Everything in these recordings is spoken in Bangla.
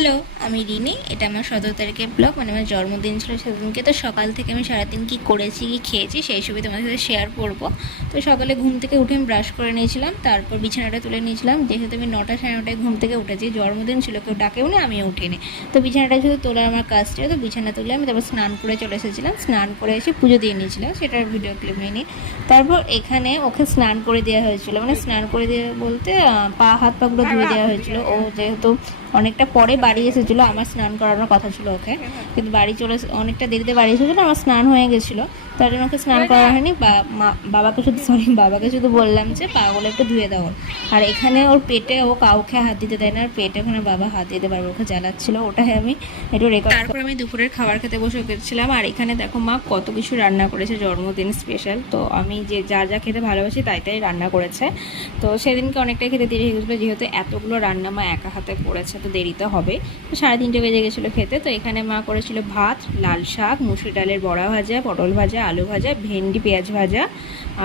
হ্যালো, আমি রিনি। এটা আমার 17 তারিখের ব্লগ, মানে আমার জন্মদিন ছিল সেদিনকে। তো সকাল থেকে আমি সারাদিন কী করেছি, কী খেয়েছি, সেই ছবি তোমাদের সাথে শেয়ার করব। তো সকালে ঘুম থেকে উঠে আমি ব্রাশ করে নিয়েছিলাম, তারপর বিছানাটা তুলে নিয়েছিলাম। যেহেতু আমি 9টা সাড়ে 9টায় ঘুম থেকে উঠেছি, জন্মদিন ছিল, কেউ ডাকেও না, আমিও উঠিনি। তো বিছানাটা শুধু তোলার আমার কাজ ছিল। তো বিছানা তুলে আমি তারপর স্নান করে চলে এসেছিলাম। স্নান করে এসে পুজো দিয়ে নিয়েছিলাম, সেটার ভিডিও ক্লিপ নিয়ে। তারপর এখানে ওকে স্নান করে দেওয়া হয়েছিল, মানে স্নান করে দেওয়া বলতে হাত পাগুলো ধুয়ে দেওয়া হয়েছিল। ও যেহেতু অনেকটা পরে বাড়ি এসেছিলো, আমার স্নান করানোর কথা ছিল ওকে, কিন্তু বাড়ি চলে অনেকটা দেরিতে বাড়ি এসেছিলো, আমার স্নান হয়ে গেছিলো। তার জন্য ওকে স্নান করা হয়নি। বাবাকে শুধু বললাম যে পাগুলো একটু ধুয়ে দাও। আর এখানে ওর পেটে ও কাউকে হাত দিতে দেয় না, আর পেটে ওখানে বাবা হাত দিতে পারবে, ওকে জ্বালাচ্ছিলো, ওটাই আমি একটু রেকর্ড। তারপর আমি দুপুরের খাবার খেতে বসে গেছিলাম। আর এখানে দেখো মা কত কিছু রান্না করেছে, জন্মদিন স্পেশাল। তো আমি যে যা যা খেতে ভালোবাসি তাই তাই রান্না করেছে। তো সেদিনকে অনেকটাই খেতে দেরি হয়ে গেছিলো, যেহেতু এতগুলো রান্না মা একা হাতে করেছে, তো দেরিতে হবে। তো 3:30 বেজে গেছিলো খেতে। তো এখানে মা করেছিল ভাত, লাল শাক, মুসুর ডালের বড়া ভাজা, পটল ভাজা, আলু ভাজা, ভেন্ডি পেঁয়াজ ভাজা,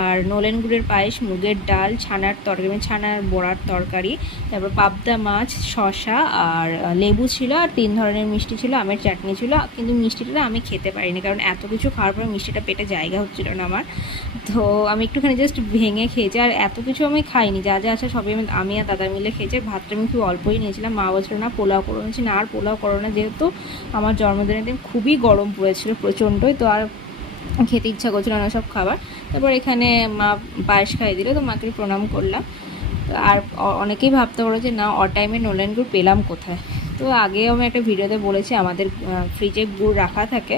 আর নলেন গুড়ের পায়েস, মুগের ডাল, ছানার তরকারি, ছানার বড়ার তরকারি, তারপর পাবদা মাছ, শসা, আর লেবু ছিল, আর 3 ধরনের মিষ্টি ছিল, আমের চাটনি ছিল। কিন্তু মিষ্টিটা আমি খেতে পারিনি, কারণ এত কিছু খাওয়ার পর মিষ্টিটা পেটে জায়গা হচ্ছিল না আমার। তো আমি একটুখানি জাস্ট ভেঙে খেয়েছি, আর এত কিছু আমি খাইনি, যা যা আছে সবই আমি আর দাদা মিলে খেয়েছি। ভাতটা আমি খুব অল্পই নিয়েছিলাম। মা বলছিল না পোলাও করে নিয়েছি, না আর পোলাও করো না, যেহেতু আমার জন্মদিনের দিন খুবই গরম পড়েছিল প্রচণ্ডই, তো আর খেতে ইচ্ছা করছিল না সব খাবার। তারপর এখানে মা পায়েস খাইয়ে দিল, তো মাকে প্রণাম করলাম। আর অনেকেই ভাবতে পারো যে না টাইমে নলেন গুড় পেলাম কোথায়। তো আগেও আমি একটা ভিডিওতে বলেছি আমাদের ফ্রিজে গুড় রাখা থাকে,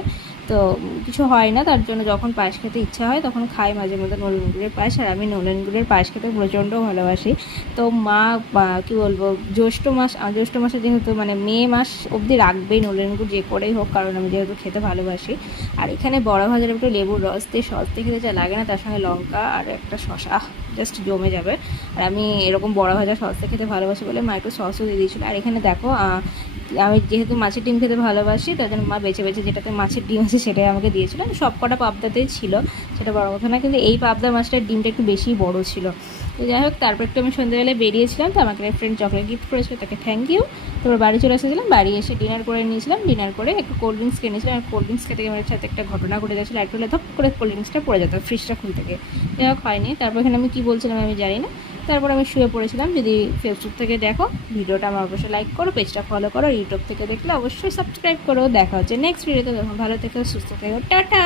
তো কিছু হয় না, তার জন্য যখন পায়েস খেতে ইচ্ছা হয় তখন খাই মাঝে মধ্যে নলেন গুড়ের পায়েস। আর আমি নলেন গুড়ের পায়েস খেতে প্রচণ্ড ভালোবাসি। তো মা কী বলবো, জ্যৈষ্ঠ মাসে যেহেতু মানে মে মাস অবধি রাখবেই নলেন গুড় যে করেই হোক, কারণ আমি যেহেতু খেতে ভালোবাসি। আর এখানে বড়া ভাজার একটু লেবুর রস দিয়ে সস দিয়ে খেতে যা লাগে না, তার সঙ্গে লঙ্কা আর একটা শসা, জাস্ট জমে যাবে। আর আমি এরকম বড়া ভাজা সসটা খেতে ভালোবাসি বলে মা একটু সসও দিয়ে দিয়েছিলো। আর এখানে দেখো আমি যেহেতু মাছের ডিম খেতে ভালোবাসি, তার জন্য মা বেছে বেছে যেটাতে মাছের ডিম আছে সেটাই আমাকে দিয়েছিল। সব কটা পাবদাতেই ছিল, সেটা বড় কথা না, কিন্তু এই পাবদা মাছটার ডিমটা একটু বেশি বড় ছিল। তো যাই হোক, তারপর একটু আমি সন্ধ্যাবেলায় বেরিয়েছিলাম, তো আমাকে এক ফ্রেন্ড চকলেট গিফট করেছিল, তাকে থ্যাংক ইউ। তারপর বাড়ি চলে এসেছিলাম, বাড়ি এসে ডিনার করে নিয়েছিলাম, ডিনার করে একটু কোল্ড ড্রিঙ্কস কিনেছিলাম। আর কোল্ড ড্রিঙ্কস খেতে আমার সাথে একটা ঘটনা ঘটে গেছিলো, একটু হলে ধপ করে কোল্ড ড্রিঙ্কসটা পড়ে যেত ফ্রিজটা খুলতে গিয়ে। যাই হোক হয়নি। তারপর এখানে আমি কী বলছিলাম আমি জানি না। তারপর আমি শুয়ে পড়েছিলাম। যদি ফেসবুক থেকে দেখো ভিডিওটা আমার অবশ্যই লাইক করো, পেজটা ফলো করো, ইউটিউব থেকে দেখলে অবশ্যই সাবস্ক্রাইব করো। দেখা হচ্ছে নেক্সট ভিডিওতে। তখন ভালো থেকো, সুস্থ থেকো, টাটা।